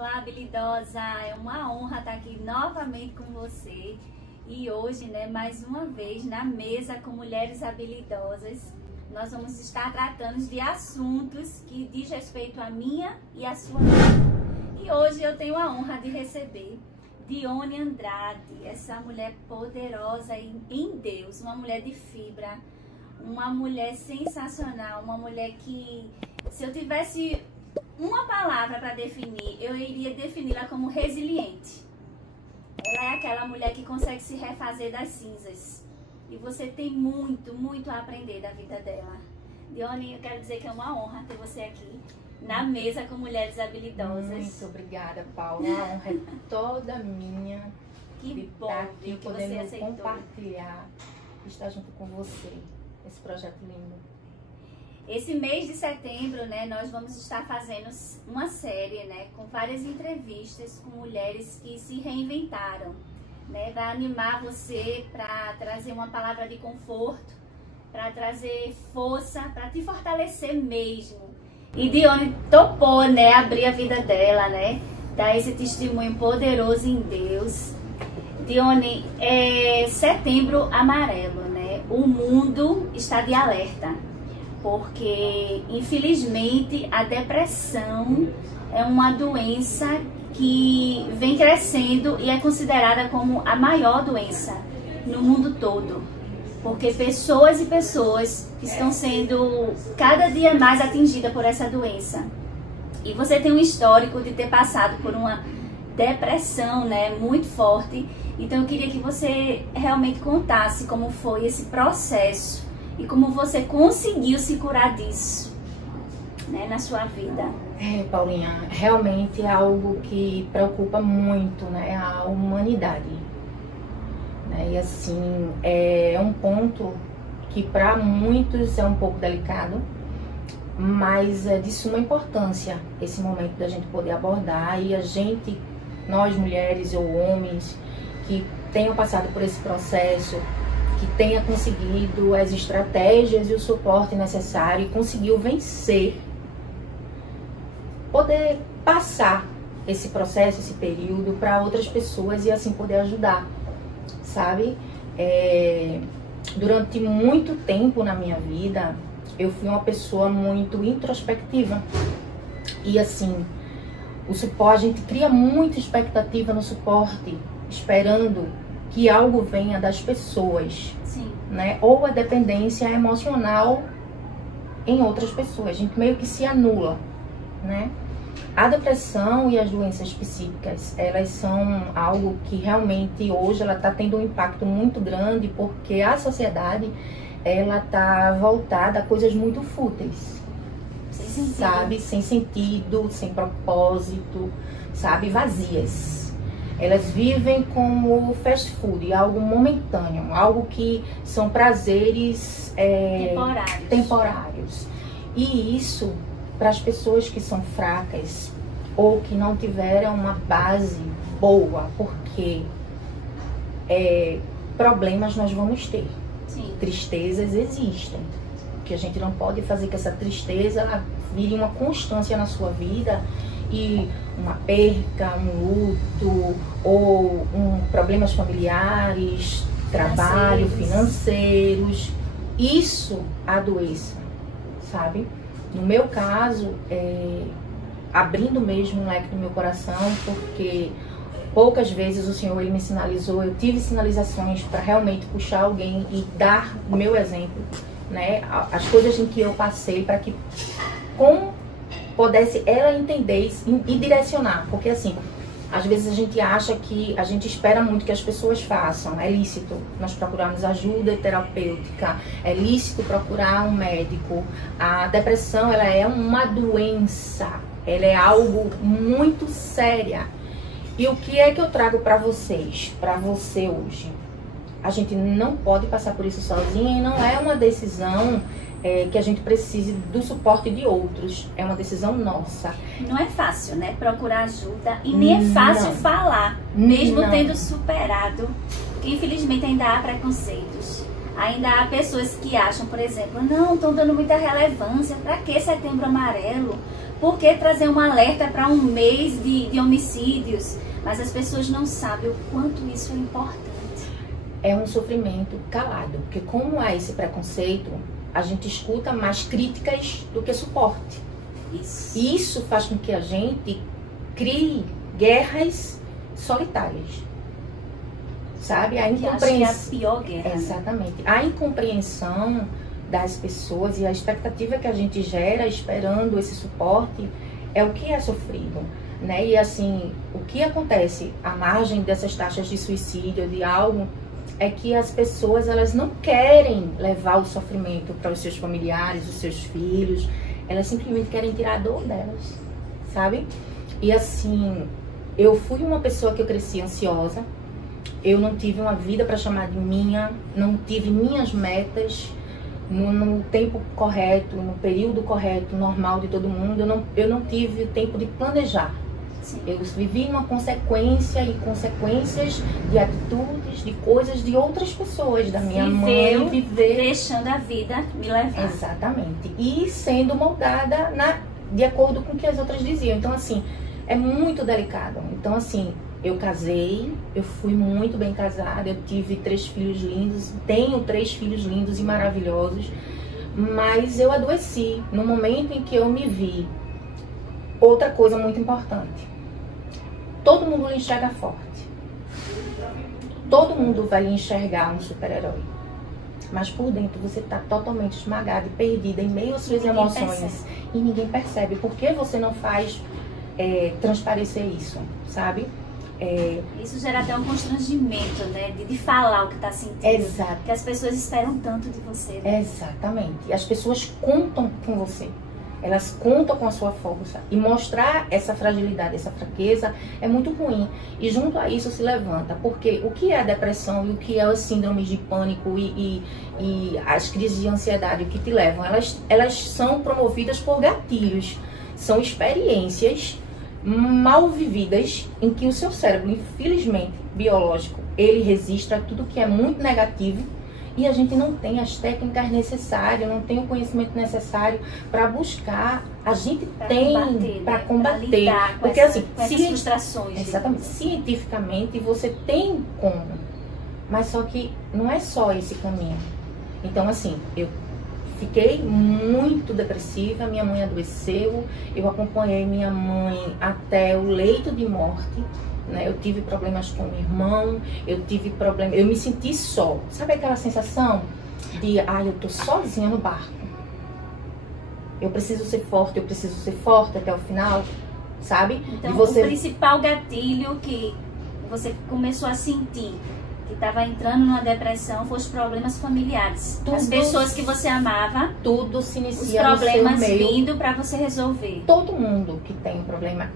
Olá, habilidosa! É uma honra estar aqui novamente com você. E hoje, mais uma vez, na mesa com mulheres habilidosas, nós vamos estar tratando de assuntos que diz respeito à minha e à sua vida. E hoje eu tenho a honra de receber Dione Andrade, essa mulher poderosa em Deus, uma mulher de fibra, uma mulher sensacional, uma mulher que, se eu tivesse uma palavra para definir, eu iria defini-la como resiliente. Ela é aquela mulher que consegue se refazer das cinzas. E você tem muito, muito a aprender da vida dela. Dione, eu quero dizer que é uma honra ter você aqui na mesa com mulheres habilidosas. Muito obrigada, Paula. A honra é toda minha. Que bom estar aqui, que você podendo aceitou compartilhar, estar junto com você, esse projeto lindo. Esse mês de setembro, nós vamos estar fazendo uma série, com várias entrevistas com mulheres que se reinventaram, para animar você, para trazer uma palavra de conforto, para trazer força, para te fortalecer mesmo. E Dione topou, abrir a vida dela, dar esse testemunho poderoso em Deus. Dione, é setembro amarelo, O mundo está de alerta. Porque, infelizmente, a depressão é uma doença que vem crescendo e é considerada como a maior doença no mundo todo. Porque pessoas e pessoas estão sendo cada dia mais atingidas por essa doença. E você tem um histórico de ter passado por uma depressão, muito forte. Então, eu queria que você realmente contasse como foi esse processo e como você conseguiu se curar disso, na sua vida. Paulinha, realmente é algo que preocupa muito, a humanidade. E assim, é um ponto que para muitos é um pouco delicado, mas é de suma importância esse momento da gente poder abordar e a gente, nós mulheres ou homens que tenham passado por esse processo, que tenha conseguido as estratégias e o suporte necessário e conseguiu vencer, poder passar esse processo, esse período para outras pessoas e assim poder ajudar, sabe? Durante muito tempo na minha vida, eu fui uma pessoa muito introspectiva e assim, o suporte, a gente cria muita expectativa no suporte, esperando que algo venha das pessoas. Sim. Ou a dependência emocional em outras pessoas, a gente meio que se anula, A depressão e as doenças psíquicas, elas são algo que realmente hoje ela está tendo um impacto muito grande, porque a sociedade ela está voltada a coisas muito fúteis, sabe, sem sentido, sem propósito, sabe, vazias. Elas vivem como fast food, algo momentâneo, algo que são prazeres temporários. E isso, para as pessoas que são fracas ou que não tiveram uma base boa, porque problemas nós vamos ter. Sim. Tristezas existem. Que a gente não pode fazer que essa tristeza ela vire uma constância na sua vida e uma perca, um luto ou problemas familiares, trabalho, financeiros, isso adoeça, sabe? No meu caso, abrindo mesmo um leque do meu coração, porque poucas vezes o Senhor ele me sinalizou, eu tive sinalizações para realmente puxar alguém e dar o meu exemplo, as coisas em que eu passei para que pudesse ela entender e direcionar, porque assim, às vezes a gente acha que a gente espera muito que as pessoas façam, é lícito nós procurarmos ajuda terapêutica, é lícito procurar um médico. A depressão ela é uma doença, ela é algo muito séria. E o que é que eu trago para vocês, para você hoje? A gente não pode passar por isso sozinha e não é uma decisão que a gente precise do suporte de outros. É uma decisão nossa. Não é fácil, procurar ajuda e nem é fácil falar, mesmo tendo superado, porque infelizmente ainda há preconceitos. Ainda há pessoas que acham, por exemplo, não, estão dando muita relevância, para que setembro amarelo? por que trazer um alerta para um mês de homicídios? Mas as pessoas não sabem o quanto isso é importante. É um sofrimento calado, porque como há esse preconceito, a gente escuta mais críticas do que suporte. Isso. E isso faz com que a gente crie guerras solitárias. Sabe? A incompreensão. Acho que é a pior guerra. Exatamente. A incompreensão das pessoas e a expectativa que a gente gera esperando esse suporte é o que é sofrido, né? E assim, o que acontece à margem dessas taxas de suicídio, de algo, é que as pessoas, elas não querem levar o sofrimento para os seus familiares, os seus filhos, elas simplesmente querem tirar a dor delas, sabe? E assim, eu fui uma pessoa que eu cresci ansiosa, eu não tive uma vida para chamar de minha, não tive minhas metas no tempo correto, no período correto, normal de todo mundo, eu não tive tempo de planejar. Sim. Eu vivi uma consequência e consequências de atitudes, de coisas de outras pessoas, da minha mãe, deixando a vida me levar. Exatamente. E sendo moldada de acordo com o que as outras diziam. Então, assim, é muito delicado. Então, assim, eu casei, eu fui muito bem casada, eu tive 3 filhos lindos, tenho 3 filhos lindos e maravilhosos, mas eu adoeci no momento em que eu me vi. Outra coisa muito importante, todo mundo lhe enxerga forte, todo mundo vai lhe enxergar um super-herói, mas por dentro você está totalmente esmagada e perdida em meio às suas emoções e ninguém percebe. Por que você não faz transparecer isso, sabe? Isso gera até um constrangimento, né? De falar o que está sentindo. Exato. Que as pessoas esperam tanto de você. Né? Exatamente. E as pessoas contam com você. Elas contam com a sua força. E mostrar essa fragilidade, essa fraqueza é muito ruim. E junto a isso se levanta. Porque o que é a depressão e o que é os síndromes de pânico e as crises de ansiedade, o que te levam? Elas são promovidas por gatilhos. São experiências mal vividas em que o seu cérebro, infelizmente, biológico, ele registra tudo que é muito negativo e a gente não tem as técnicas necessárias, não tem o conhecimento necessário para buscar. A gente tem para combater, lidar com porque essas assim, frustrações. Exatamente, cientificamente você tem como, mas só que não é só esse caminho. Então assim, eu fiquei muito depressiva, minha mãe adoeceu, eu acompanhei minha mãe até o leito de morte, né? Eu tive problemas com meu irmão, eu me senti só. Sabe aquela sensação de, eu tô sozinha no barco. Eu preciso ser forte até o final, sabe? Então, o principal gatilho que você começou a sentir que estava entrando numa depressão foram os problemas familiares. As pessoas que você amava, tudo se inicia os problemas no seu meio, vindo para você resolver. Todo mundo que tem um problema,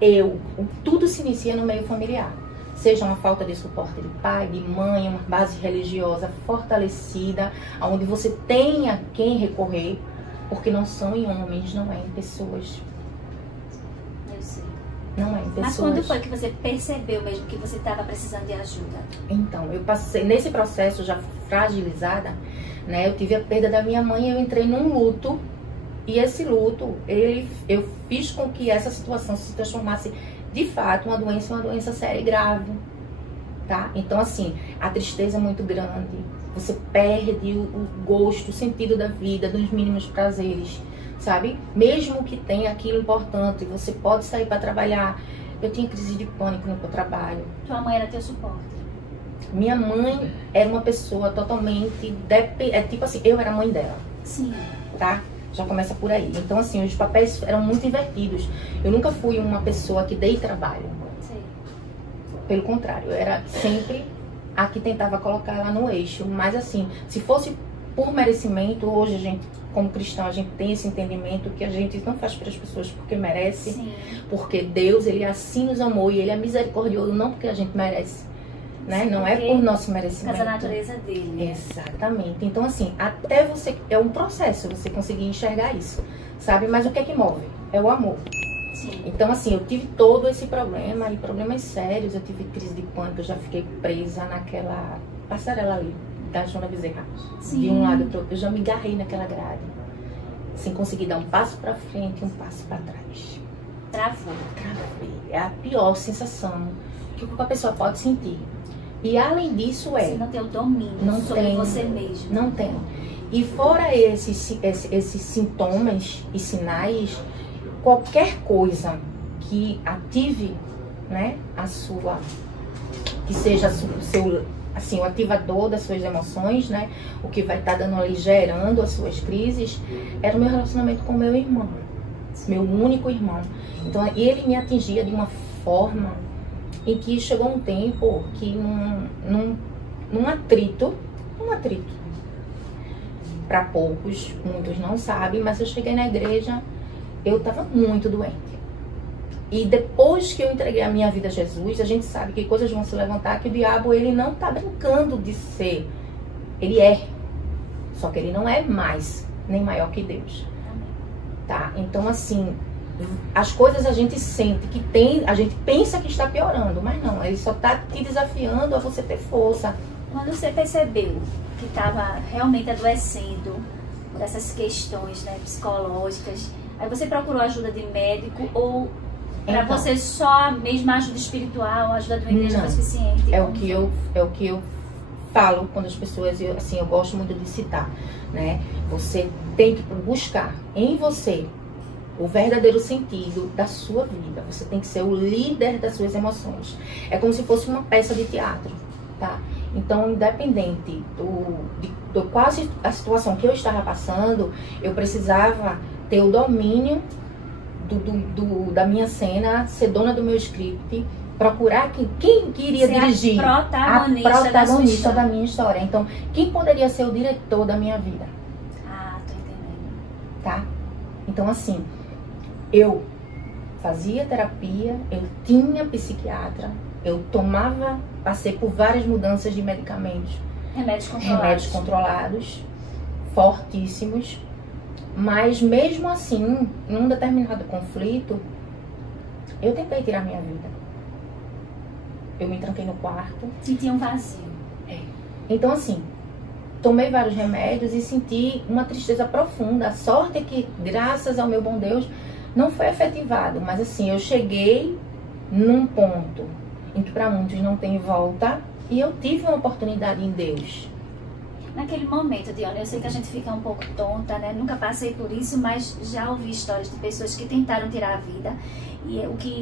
tudo se inicia no meio familiar. Seja uma falta de suporte de pai, de mãe, uma base religiosa fortalecida, onde você tenha quem recorrer, porque não são em homens, não é em pessoas. Eu sei. Não é em pessoas. Mas quando foi que você percebeu mesmo que você estava precisando de ajuda? Então, eu passei nesse processo já fragilizada, né? Eu tive a perda da minha mãe, eu entrei num luto. E esse luto, eu fiz com que essa situação se transformasse de fato uma doença séria e grave, tá? Então assim, a tristeza é muito grande. Você perde o gosto, o sentido da vida, dos mínimos prazeres, sabe? Mesmo que tenha aquilo importante, você pode sair para trabalhar. Eu tinha crise de pânico no meu trabalho. Tua mãe era teu suporte? Minha mãe era uma pessoa totalmente... tipo assim, eu era a mãe dela. Sim. Tá? Já começa por aí. Então assim, os papéis eram muito invertidos. Eu nunca fui uma pessoa que dei trabalho. Sim. Pelo contrário, eu era sempre a que tentava colocar ela no eixo. Mas assim, se fosse por merecimento, hoje a gente, como cristão, a gente tem esse entendimento que a gente não faz para as pessoas porque merece. Sim. Porque Deus, Ele assim nos amou e Ele é misericordioso, não porque a gente merece. Né? Não é por nosso merecimento. Mas a natureza dele. Né? Exatamente. Então assim, até você... É um processo você conseguir enxergar isso, sabe? Mas o que é que move? É o amor. Sim. Então assim, eu tive todo esse problema e problemas sérios. Eu tive crise de pânico, eu já fiquei presa naquela passarela ali da Joana Bezerra. Sim. De um lado pro outro, eu já me agarrei naquela grade, sem conseguir dar um passo para frente e um passo para trás. Travou. Travei. É a pior sensação que qualquer pessoa pode sentir. E além disso Você não tem o domínio sobre você mesmo. Não tem. E fora esses sintomas e sinais, qualquer coisa que ative, né, que seja o ativador das suas emoções, né, o que vai estar dando ali, gerando as suas crises, era o meu relacionamento com o meu irmão, meu único irmão. Então, ele me atingia de uma forma em que chegou um tempo que num atrito, para poucos, muitos não sabem, mas eu cheguei na igreja, eu estava muito doente. E depois que eu entreguei a minha vida a Jesus, a gente sabe que coisas vão se levantar, que o diabo, ele não está brincando de ser. Ele é. Só que ele não é mais, nem maior que Deus. Tá? Então, assim, as coisas a gente sente que a gente pensa que está piorando, mas não, ele só está te desafiando a você ter força. Quando você percebeu que estava realmente adoecendo por essas questões, né, psicológicas, aí você procurou ajuda de médico ou para você só mesmo ajuda espiritual, ajuda de uma igreja foi suficiente? É o que eu falo quando as pessoas, eu gosto muito de citar, né? Você tem que buscar em você o verdadeiro sentido da sua vida. Você tem que ser o líder das suas emoções. É como se fosse uma peça de teatro, tá? Então, independente do qual a situação que eu estava passando, eu precisava ter o domínio da minha cena, ser dona do meu script, procurar quem iria dirigir a protagonista da minha história. Então, quem poderia ser o diretor da minha vida? Ah, tô entendendo. Tá? Então, assim, eu fazia terapia, eu tinha psiquiatra, eu passei por várias mudanças de medicamentos. Remédios controlados, fortíssimos. Mas mesmo assim, em um determinado conflito, eu tentei tirar minha vida. Eu me tranquei no quarto. Sentia um vazio. Então, assim, tomei vários remédios e senti uma tristeza profunda. A sorte é que, graças ao meu bom Deus, não foi efetivado. Mas assim, eu cheguei num ponto em que para muitos não tem volta e eu tive uma oportunidade em Deus. Naquele momento, Dione, eu sei que a gente fica um pouco tonta, né? Nunca passei por isso, mas já ouvi histórias de pessoas que tentaram tirar a vida. E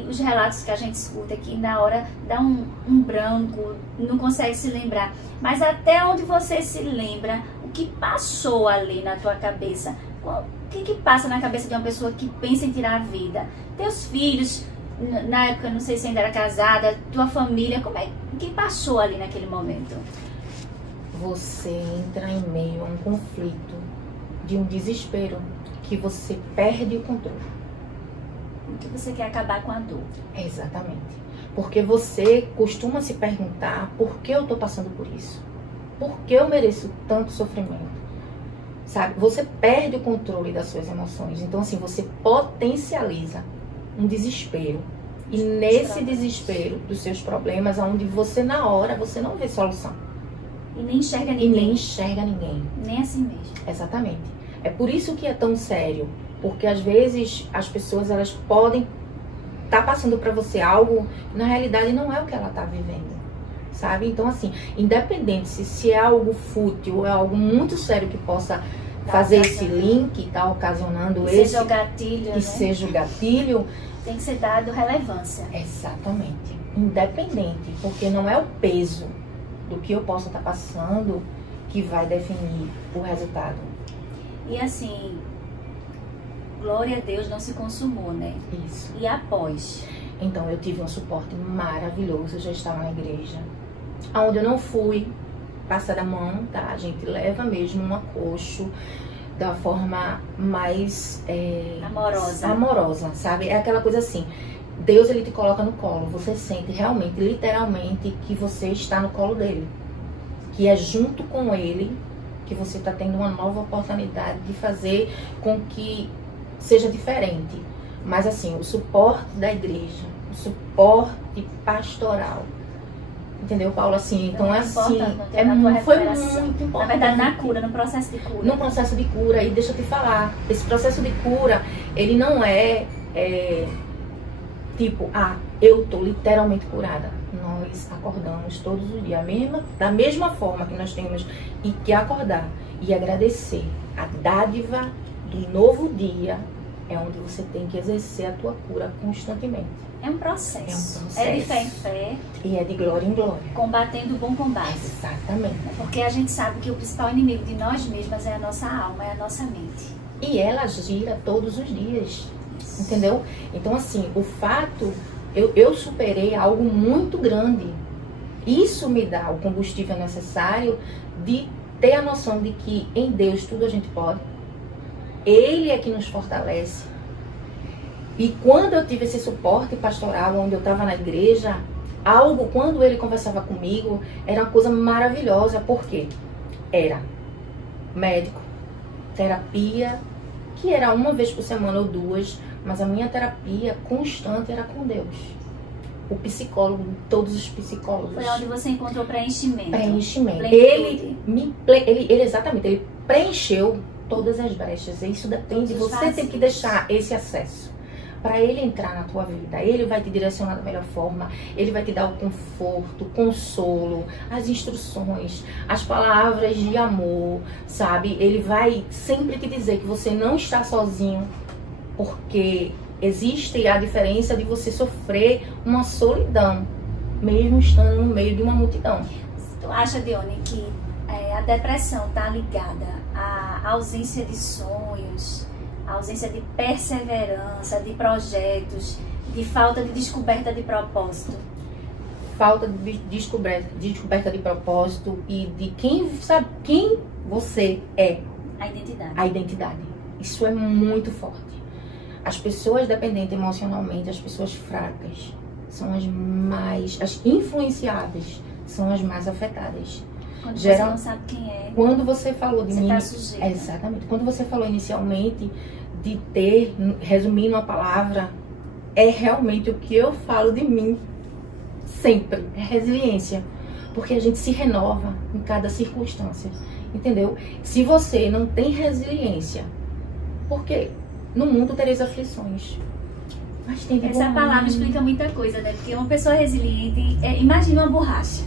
os relatos que a gente escuta aqui, na hora dá um branco, não consegue se lembrar. Mas até onde você se lembra, o que passou ali na tua cabeça? O que passa na cabeça de uma pessoa que pensa em tirar a vida? Teus filhos, na época, não sei se ainda era casada, tua família, o que passou ali naquele momento? Você entra em meio a um conflito, de um desespero, que você perde o controle. Que você quer acabar com a dor. Exatamente. Porque você costuma se perguntar por que eu estou passando por isso? Por que eu mereço tanto sofrimento? Sabe? Você perde o controle das suas emoções. Então, assim, você potencializa um desespero. E nesse desespero dos seus problemas, onde você, na hora, você não vê solução. E nem enxerga ninguém. Nem assim mesmo. Exatamente. É por isso que é tão sério. Porque às vezes as pessoas, elas podem estar passando para você algo que na realidade não é o que ela está vivendo. Sabe? Então, assim, independente se é algo fútil ou é algo muito sério que possa fazer esse link e tá ocasionando esse... Seja o gatilho, né? Seja o gatilho. Tem que ser dado relevância. Exatamente. Independente. Porque não é o peso do que eu possa estar passando que vai definir o resultado. E assim, glória a Deus, não se consumou, né? Isso. E após? Então, eu tive um suporte maravilhoso, eu já estava na igreja. Onde eu não fui passar a mão, tá? A gente leva mesmo um acolcho da forma mais amorosa, sabe? É aquela coisa assim, Deus, ele te coloca no colo, você sente realmente, literalmente, que você está no colo dele. Que é junto com ele que você está tendo uma nova oportunidade de fazer com que seja diferente. Mas assim, o suporte da igreja, o suporte pastoral, entendeu, Paulo? Assim, então é assim, foi muito importante. Na verdade, na cura, no processo de cura. No processo de cura, e deixa eu te falar, esse processo de cura, ele não é tipo, eu tô literalmente curada. Nós acordamos todos os dias, da mesma forma que nós temos e que acordar e agradecer a dádiva do novo dia, é onde você tem que exercer a tua cura constantemente. É um processo. É de fé em fé. E é de glória em glória. Combatendo o bom combate. Exatamente. Porque a gente sabe que o principal inimigo de nós mesmas é a nossa alma, é a nossa mente. E ela gira todos os dias. Isso. Entendeu? Então, assim, o fato... Eu superei algo muito grande. Isso me dá o combustível necessário de ter a noção de que em Deus tudo a gente pode. Ele é que nos fortalece. E quando eu tive esse suporte pastoral, onde eu estava na igreja, quando ele conversava comigo, era uma coisa maravilhosa. Por quê? Era médico, terapia, que era uma vez por semana ou duas, mas a minha terapia constante era com Deus. O psicólogo, todos os psicólogos. Foi onde você encontrou preenchimento. Preenchimento. Exatamente, ele preencheu todas as brechas. Isso depende, você tem que deixar esse acesso para ele entrar na tua vida. Ele vai te direcionar da melhor forma, ele vai te dar o conforto, o consolo, as instruções, as palavras de amor, sabe? Ele vai sempre te dizer que você não está sozinho, porque existe a diferença de você sofrer uma solidão, mesmo estando no meio de uma multidão. Tu acha, Dione, que a depressão está ligada à ausência de sonhos, à ausência de perseverança, de projetos, de falta de descoberta de propósito? Falta de descoberta de propósito e de quem você é. A identidade. A identidade. Isso é muito forte. As pessoas dependentes emocionalmente, as pessoas fracas, são as influenciáveis, são as mais afetadas. Quando você não sabe quem é. Quando você falou de mim, tá sujeita. Exatamente. Quando você falou inicialmente de ter, resumindo uma palavra, é realmente o que eu falo de mim sempre, é resiliência, porque a gente se renova em cada circunstância, entendeu? Se você não tem resiliência, porque no mundo tereis aflições, mas tem essa palavra explica muita coisa, né? Porque uma pessoa resiliente, imagina uma borracha.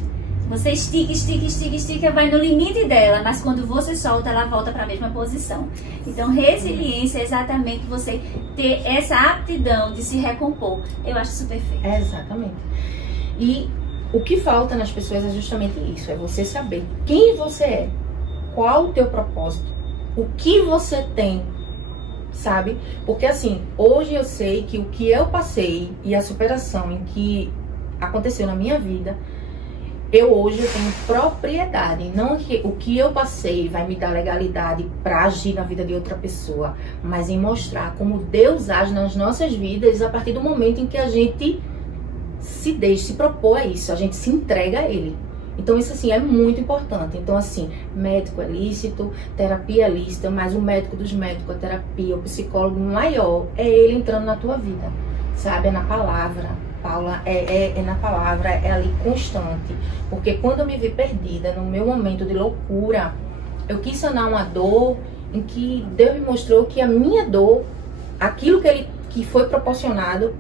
Você estica, vai no limite dela, mas quando você solta, ela volta para a mesma posição. Então, resiliência é exatamente você ter essa aptidão de se recompor. Eu acho isso perfeito. Exatamente. E o que falta nas pessoas é justamente isso, é você saber quem você é, qual o teu propósito, o que você tem, sabe? Porque assim, hoje eu sei que o que eu passei e a superação em que aconteceu na minha vida, hoje eu tenho propriedade, não que o que eu passei vai me dar legalidade para agir na vida de outra pessoa, mas em mostrar como Deus age nas nossas vidas a partir do momento em que a gente se propõe a isso, a gente se entrega a Ele. Então isso assim é muito importante. Então assim, médico é lícito, terapia é lícita, mas o médico dos médicos, a terapia, o psicólogo maior é ele entrando na tua vida, sabe? É na palavra. Paula, é na palavra, é ali constante. Porque quando eu me vi perdida, no meu momento de loucura, eu quis sanar uma dor em que Deus me mostrou que a minha dor, aquilo que foi proporcionado,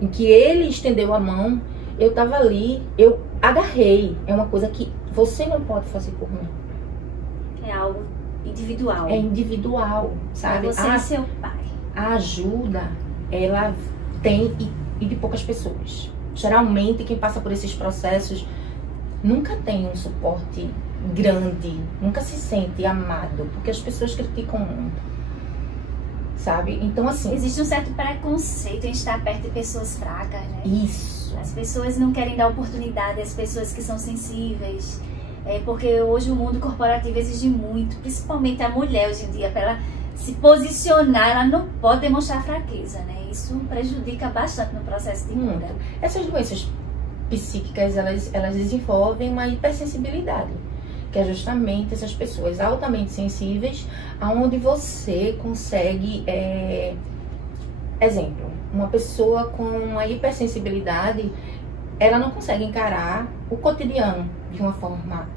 em que Ele estendeu a mão, eu estava ali, eu agarrei. É uma coisa que você não pode fazer por mim. É algo individual. É individual, sabe? Você e seu pai. A ajuda, ela tem e de poucas pessoas. Geralmente, quem passa por esses processos nunca tem um suporte grande, nunca se sente amado, porque as pessoas criticam muito, sabe? Então, assim... Existe um certo preconceito em estar perto de pessoas fracas, né? Isso. As pessoas não querem dar oportunidade às pessoas que são sensíveis, porque hoje o mundo corporativo exige muito, principalmente a mulher hoje em dia, para ela se posicionar, ela não pode demonstrar fraqueza, né? Isso prejudica bastante no processo de cura. Essas doenças psíquicas, elas desenvolvem uma hipersensibilidade, que é justamente essas pessoas altamente sensíveis, aonde você consegue, exemplo, uma pessoa com uma hipersensibilidade, ela não consegue encarar o cotidiano de uma forma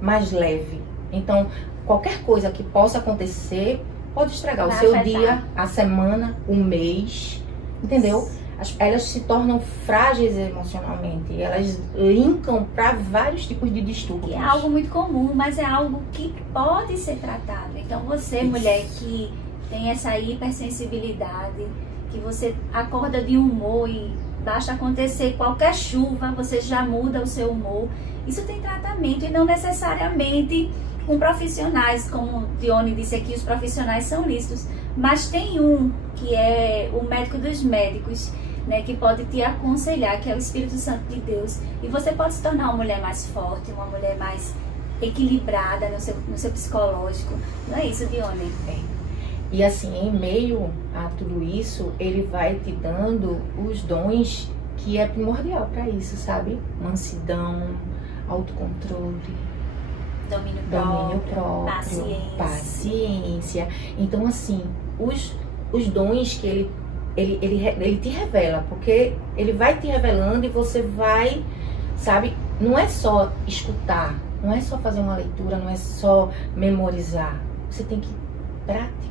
mais leve. Então, qualquer coisa que possa acontecer pode estragar o seu dia, a semana, o mês, entendeu? elas se tornam frágeis emocionalmente, elas linkam para vários tipos de distúrbios. Que é algo muito comum, mas é algo que pode ser tratado. Então você, mulher que tem essa hipersensibilidade, que você acorda de humor e basta acontecer qualquer chuva, você já muda o seu humor. Isso tem tratamento e não necessariamente com profissionais, como Dione disse aqui, os profissionais são lícitos. Mas tem um que é o médico dos médicos, né, que pode te aconselhar, que é o Espírito Santo de Deus. E você pode se tornar uma mulher mais forte, uma mulher mais equilibrada no seu psicológico. Não é isso, Dione? E assim, em meio a tudo isso, ele vai te dando os dons que é primordial para isso, sabe? Mansidão, autocontrole, domínio próprio, paciência. Então, assim, os dons que ele te revela, porque ele vai te revelando e você vai, sabe? Não é só escutar, não é só fazer uma leitura, não é só memorizar. Você tem que praticar.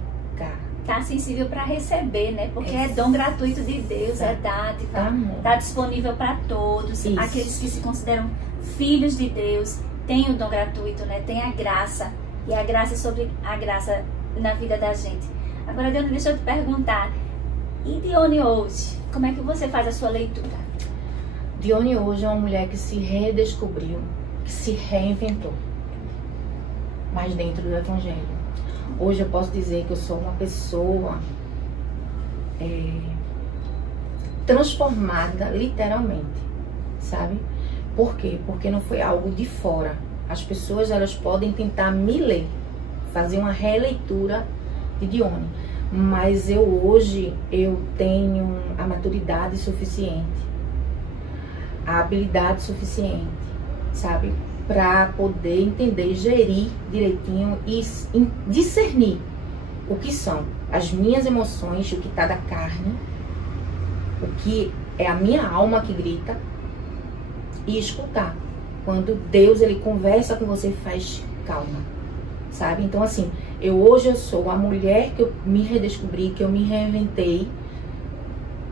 Tá sensível para receber, né? Porque é dom gratuito de Deus, é dádiva, tá disponível para todos. Isso. Aqueles que se consideram filhos de Deus têm o dom gratuito, né? Tem a graça, e a graça sobre a graça na vida da gente. Agora, Dione, deixa eu te perguntar, e Dione hoje, como é que você faz a sua leitura? Dione hoje é uma mulher que se redescobriu, que se reinventou, mas dentro do Evangelho. Hoje eu posso dizer que eu sou uma pessoa transformada literalmente, sabe? Por quê? Porque não foi algo de fora. As pessoas, elas podem tentar me ler, fazer uma releitura de Dione, mas hoje eu tenho a maturidade suficiente, a habilidade suficiente, sabe? Para poder entender, gerir direitinho e discernir o que são as minhas emoções, o que está da carne, o que é a minha alma que grita, e escutar. Quando Deus, ele conversa com você e faz calma, sabe? Então, assim, hoje eu sou a mulher que eu me redescobri, que eu me reinventei.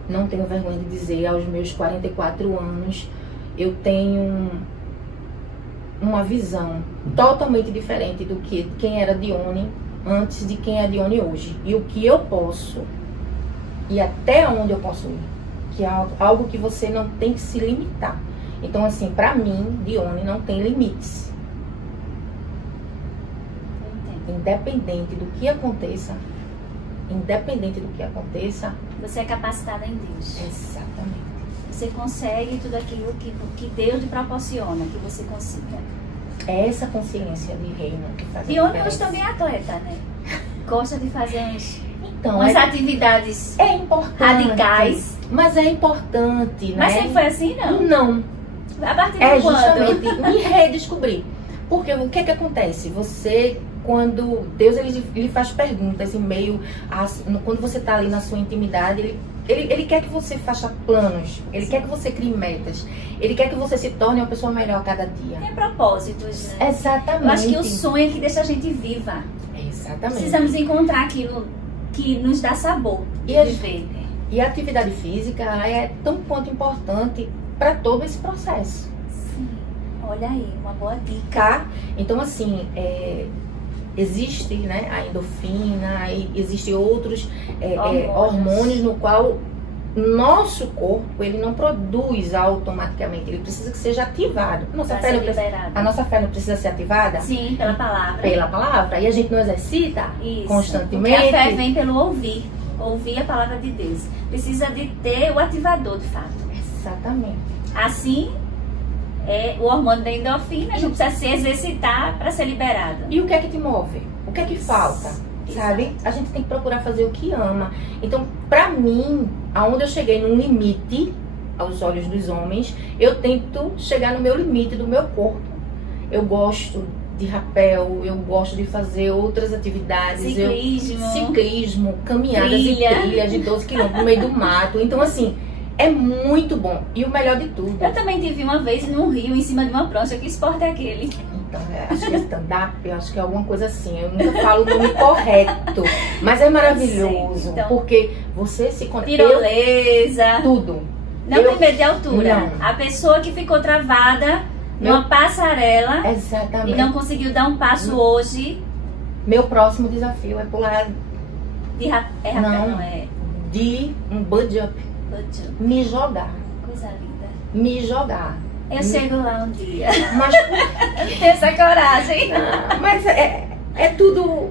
Não tenho vergonha de dizer, aos meus 44 anos, eu tenho uma visão totalmente diferente do que quem era Dione antes de quem é Dione hoje. E o que eu posso e até onde eu posso ir, que é algo que você não tem que se limitar. Então, assim, pra mim, Dione não tem limites. Independente do que aconteça, você é capacitada em Deus. Exatamente. Você consegue tudo aquilo que Deus te proporciona, que você consiga. É essa consciência de reino que faz a Dione diferença. hoje também é atleta, né? Gosta de fazer umas atividades radicais. Mas é importante, né? Mas sempre foi assim, não? Não. A partir de quando? Justamente me redescobrir. Porque o que acontece? Você, quando Deus ele faz perguntas em meio quando você está ali na sua intimidade, ele quer que você faça planos, ele quer que você crie metas, ele quer que você se torne uma pessoa melhor a cada dia. Tem propósitos, né? Exatamente. Eu acho que o sonho é que deixa a gente viva. Exatamente. Precisamos encontrar aquilo que nos dá sabor de viver. E a atividade física é tão quanto importante para todo esse processo. Sim. Olha aí, uma boa dica. Tá? Então, assim, existe, né, a endorfina, existem outros hormônios no qual nosso corpo ele não produz automaticamente, ele precisa que seja ativado. A nossa fé não precisa ser ativada? Sim, pela palavra. Pela palavra. E a gente não exercita isso, constantemente. Porque a fé vem pelo ouvir a palavra de Deus. Precisa de ter o ativador, de fato. Exatamente. Assim, o hormônio da endorfina, a gente precisa se exercitar para ser liberado. E o que é que te move? O que é que falta? Sabe? A gente tem que procurar fazer o que ama. Então, pra mim, aonde eu cheguei num limite, aos olhos dos homens, eu tento chegar no meu limite do meu corpo. Eu gosto de rapel, eu gosto de fazer outras atividades. Ciclismo, caminhadas e trilhas de 12 quilômetros no meio do mato. Então, assim, é muito bom. E o melhor de tudo. Eu também tive uma vez num rio, em cima de uma prancha. Que esporte é aquele? Então, acho que é stand-up, eu acho que é alguma coisa assim. Eu nunca falo o nome correto. Mas é maravilhoso, então, porque você se conecta. Tirolesa. Tudo. Não tem medo de altura. Não. A pessoa que ficou travada numa passarela Exatamente. e não conseguiu dar um passo hoje. Meu próximo desafio é pular de um bungee up. Me jogar. Coisa linda. Me jogar. Eu chego lá um dia. Mas Tem essa coragem. mas é tudo.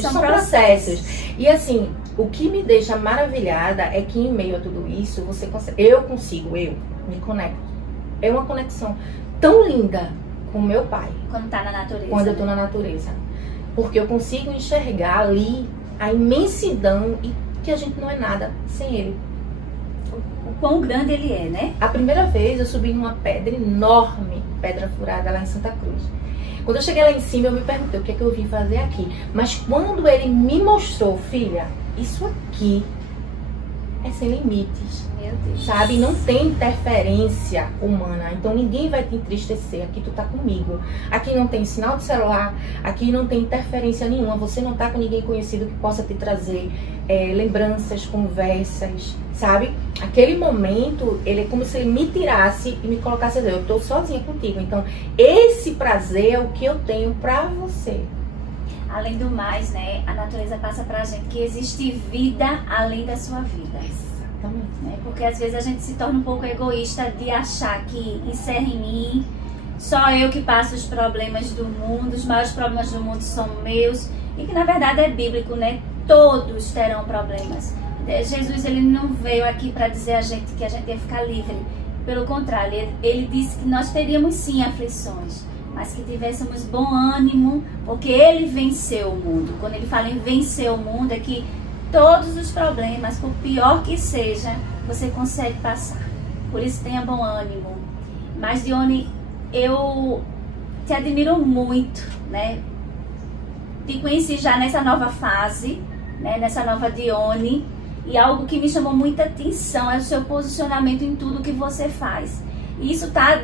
São processos. E assim, o que me deixa maravilhada é que em meio a tudo isso, você consegue. Eu me conecto. É uma conexão tão linda com meu pai. Quando tá na natureza. Quando eu tô na natureza. Porque eu consigo enxergar ali a imensidão e que a gente não é nada sem ele. O quão grande ele é, né? A primeira vez eu subi numa pedra enorme, pedra furada lá em Santa Cruz. Quando eu cheguei lá em cima, eu me perguntei o que é que eu vim fazer aqui. Mas quando ele me mostrou, filha, isso aqui é sem limites. Meu Deus. Sabe? Não tem interferência humana. Então ninguém vai te entristecer. Aqui tu tá comigo. Aqui não tem sinal de celular. Aqui não tem interferência nenhuma. Você não tá com ninguém conhecido que possa te trazer lembranças, conversas, sabe? Aquele momento, ele é como se ele me tirasse e me colocasse, eu tô sozinha contigo. Então, esse prazer é o que eu tenho pra você. Além do mais, né, a natureza passa pra gente que existe vida além da sua vida. Exatamente. Né? Porque às vezes a gente se torna um pouco egoísta de achar que encerra em mim, só eu que passo os problemas do mundo, os maiores problemas do mundo são meus, e que na verdade é bíblico, né? Todos terão problemas. Jesus, ele não veio aqui para dizer a gente que a gente ia ficar livre. Pelo contrário, ele disse que nós teríamos sim aflições, mas que tivéssemos bom ânimo, porque ele venceu o mundo. Quando ele fala em vencer o mundo, é que todos os problemas, por pior que seja, você consegue passar. Por isso tenha bom ânimo. Mas, Dione, eu te admiro muito, né? Te conheci já nessa nova fase, né? Nessa nova Dione. E algo que me chamou muita atenção é o seu posicionamento em tudo que você faz. E isso está,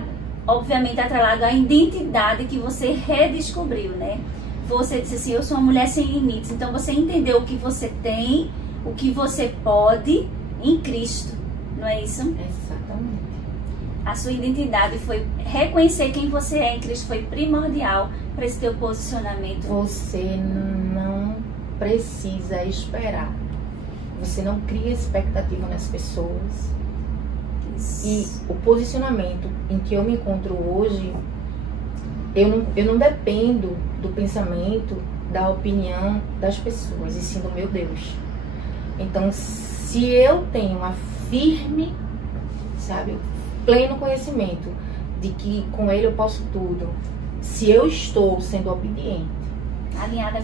obviamente, atrelado à identidade que você redescobriu, né? Você disse assim, eu sou uma mulher sem limites. Então você entendeu o que você tem, o que você pode em Cristo, não é isso? Exatamente. A sua identidade foi reconhecer quem você é em Cristo, foi primordial para esse teu posicionamento. Você não precisa esperar. Você não cria expectativa nas pessoas. Isso. E o posicionamento em que eu me encontro hoje, eu não dependo do pensamento, da opinião das pessoas, e sim do meu Deus. Então, se eu tenho uma firme, sabe, pleno conhecimento de que com ele eu posso tudo, se eu estou sendo obediente, alinhada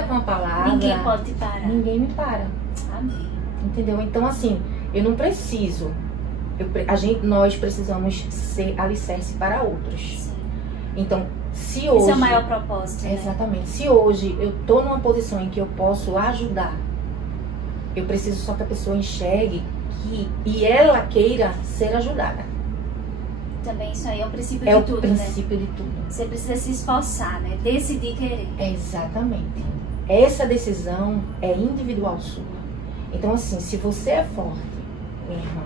com a palavra, ninguém pode te parar. Ninguém me para. Amém. Entendeu? Então, assim, eu não preciso. Nós precisamos ser alicerce para outros. Sim. Então, se hoje... Esse é o maior propósito, né? Exatamente. Se hoje eu tô numa posição em que eu posso ajudar, eu preciso só que a pessoa enxergue e ela queira ser ajudada. Também isso aí é o princípio de tudo, né? É o princípio de tudo. Você precisa se esforçar, né? Decidir querer. Exatamente. Essa decisão é individual sua. Então, assim, se você é forte, minha irmã,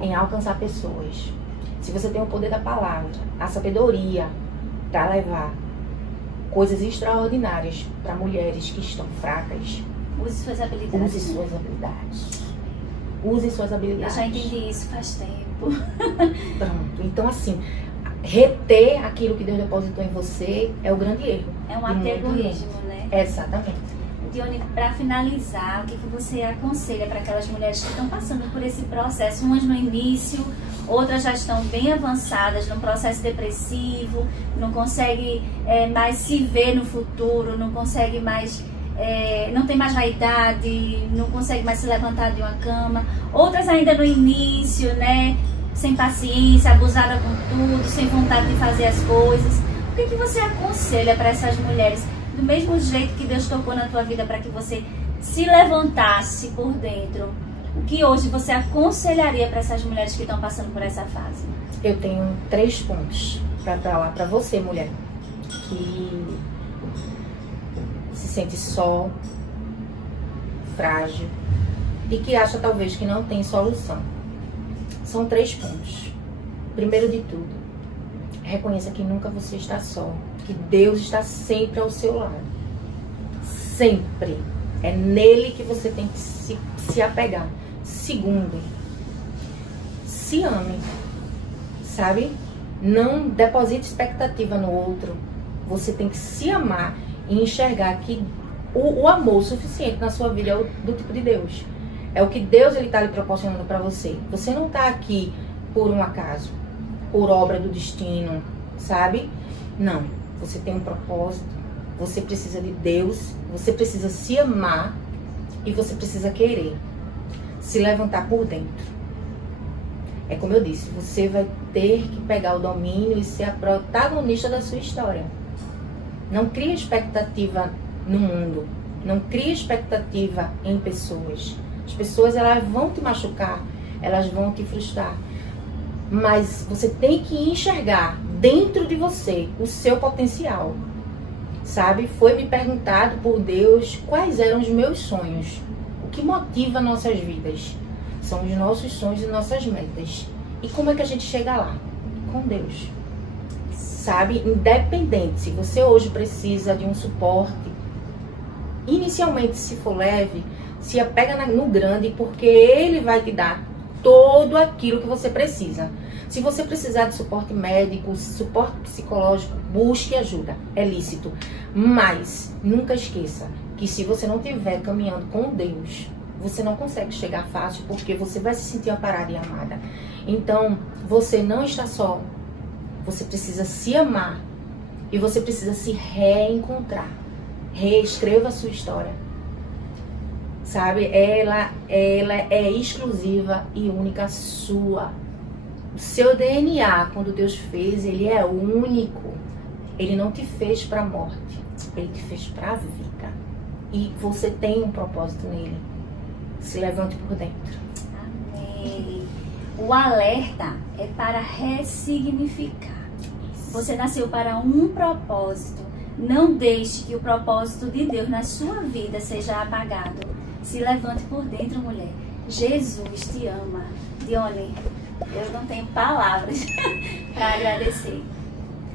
em alcançar pessoas, se você tem o poder da palavra, a sabedoria para levar coisas extraordinárias para mulheres que estão fracas, use suas habilidades. Use suas habilidades. Use suas habilidades. Eu já entendi isso faz tempo. Pronto. Então, assim, reter aquilo que Deus depositou em você é o grande erro. É um ato egoísmo, né? Exatamente. Dione, para finalizar, o que você aconselha para aquelas mulheres que estão passando por esse processo? Umas no início, outras já estão bem avançadas num processo depressivo, não consegue mais se ver no futuro, não consegue mais, não tem mais vaidade, não consegue mais se levantar de uma cama. Outras ainda no início, né? Sem paciência, abusada com tudo, sem vontade de fazer as coisas. O que você aconselha para essas mulheres? Do mesmo jeito que Deus tocou na tua vida para que você se levantasse por dentro, o que hoje você aconselharia para essas mulheres que estão passando por essa fase? Eu tenho 3 pontos para falar para você, mulher, que se sente só, frágil e que acha talvez que não tem solução. São 3 pontos. Primeiro de tudo, reconheça que nunca você está só, que Deus está sempre ao seu lado. Sempre. É nele que você tem que se apegar. Segundo, se ame, sabe? Não deposite expectativa no outro. Você tem que se amar e enxergar que o amor suficiente na sua vida é do tipo de Deus. É o que Deus está lhe proporcionando para você. Você não está aqui por um acaso, por obra do destino, sabe? Não. Você tem um propósito. Você precisa de Deus. Você precisa se amar. E você precisa querer se levantar por dentro. É como eu disse, você vai ter que pegar o domínio e ser a protagonista da sua história. Não crie expectativa no mundo. Não crie expectativa em pessoas. As pessoas, elas vão te machucar, elas vão te frustrar. Mas você tem que enxergar dentro de você o seu potencial. Sabe? Foi me perguntado por Deus quais eram os meus sonhos. O que motiva nossas vidas? São os nossos sonhos e nossas metas. E como é que a gente chega lá? Com Deus. Sabe? Independente, se você hoje precisa de um suporte, inicialmente, se for leve, se apega no grande, porque ele vai te dar tudo aquilo que você precisa. Se você precisar de suporte médico, suporte psicológico, busque ajuda. É lícito. Mas nunca esqueça que se você não estiver caminhando com Deus, você não consegue chegar fácil, porque você vai se sentir amparada e amada. Então, você não está só. Você precisa se amar. E você precisa se reencontrar. Reescreva a sua história. Sabe? Ela é exclusiva e única sua. O seu DNA, quando Deus fez, ele é único. Ele não te fez para a morte. Ele te fez para a vida. E você tem um propósito nele. Se levante por dentro. Amém. O alerta é para ressignificar. Você nasceu para um propósito. Não deixe que o propósito de Deus na sua vida seja apagado. Se levante por dentro, mulher. Jesus te ama. Dione, eu não tenho palavras para agradecer.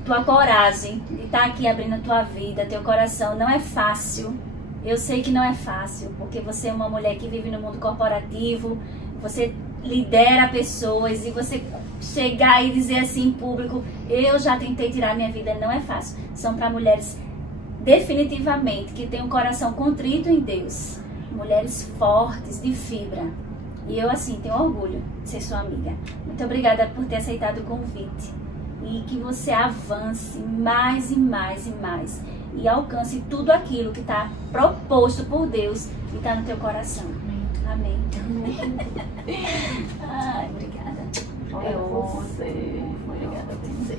Tua coragem de estar aqui abrindo a tua vida, teu coração, não é fácil. Eu sei que não é fácil, porque você é uma mulher que vive no mundo corporativo, você lidera pessoas e você chegar e dizer assim em público, eu já tentei tirar minha vida, não é fácil. São para mulheres definitivamente que têm um coração contrito em Deus, mulheres fortes, de fibra. E eu assim tenho orgulho de ser sua amiga. Muito obrigada por ter aceitado o convite e que você avance mais e mais e mais e alcance tudo aquilo que está proposto por Deus e está no teu coração. Amém. Amém. Ai, obrigada. Foi você. Obrigada a você.